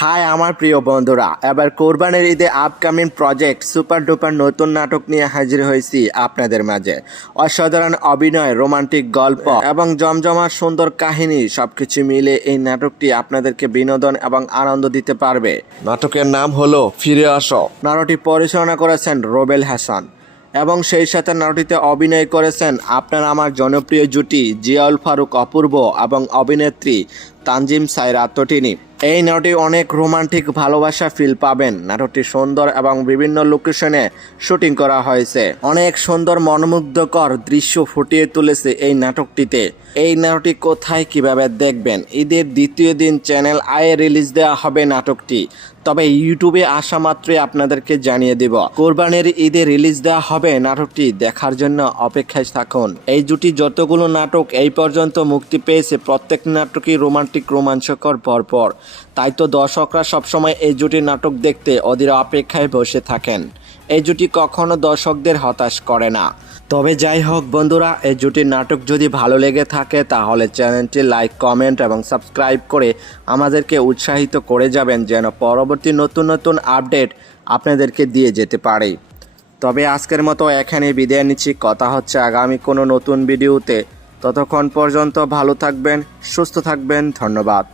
High আমার প্রিয় বন্ধুরা, এবার কোরবানির ঈদে আপকামিং প্রজেক্ট সুপার ডুপার নতুন নাটক নিয়ে হাজির হয়েছি আপনাদের মাঝে। অসাধারণ অভিনয়, রোমান্টিক গল্প এবং জমজমাট সুন্দর কাহিনী সবকিছু মিলে এই নাটকটি আপনাদেরকে বিনোদন এবং আনন্দ দিতে পারবে। নাটকের নাম হলো ফিরে আসো। নাটকটি পরিচালনা করেছেন রোবেল হাসান এবং সেই সাথে নাটকটিতে অভিনয় করেছেন আপনার আমার জনপ্রিয় জুটি জিয়াউল ফারুক অপূর্ব এবং অভিনেত্রী তানজিম সায়রা তটিনী। এই নাটকটি অনেক রোমান্টিক ভালোবাসা ফিল পাবেন। নাটকটি সুন্দর এবং বিভিন্ন লোকেশনে শুটিং করা হয়েছে। অনেক সুন্দর মনোমুগ্ধকর দৃশ্য ফুটিয়ে তুলেছে এই নাটকটিতে। এই নাটকটি কোথায় কিভাবে দেখবেন? ঈদের দ্বিতীয় দিন চ্যানেল আয়ে রিলিজ দেওয়া হবে নাটকটি, তবে ইউটিউবে আসা মাত্রই আপনাদেরকে জানিয়ে দেব। কোরবানির ঈদে রিলিজ দেওয়া হবে নাটকটি, দেখার জন্য অপেক্ষায় থাকুন। এই জুটি যতগুলো নাটক এই পর্যন্ত মুক্তি পেয়েছে প্রত্যেক নাটকই রোমান্টিক রোমাঞ্চকর পরপর, তাই তো দর্শকরা সবসময় এই জুটির নাটক দেখতে অধীর অপেক্ষায় বসে থাকেন। এই জুটি কখনো দর্শকদের হতাশ করে না। তবে যাই হোক বন্ধুরা, এই জুটির নাটক যদি ভালো লেগে থাকে তাহলে চ্যানেলটি লাইক, কমেন্ট এবং সাবস্ক্রাইব করে আমাদেরকে উৎসাহিত করে যাবেন, যেন পরবর্তী নতুন নতুন আপডেট আপনাদেরকে দিয়ে যেতে পারে। তবে আজকের মতো এখানে বিদায় নিচ্ছি। কথা হচ্ছে আগামী কোনো নতুন ভিডিওতে। ততক্ষণ পর্যন্ত ভালো থাকবেন, সুস্থ থাকবেন। ধন্যবাদ।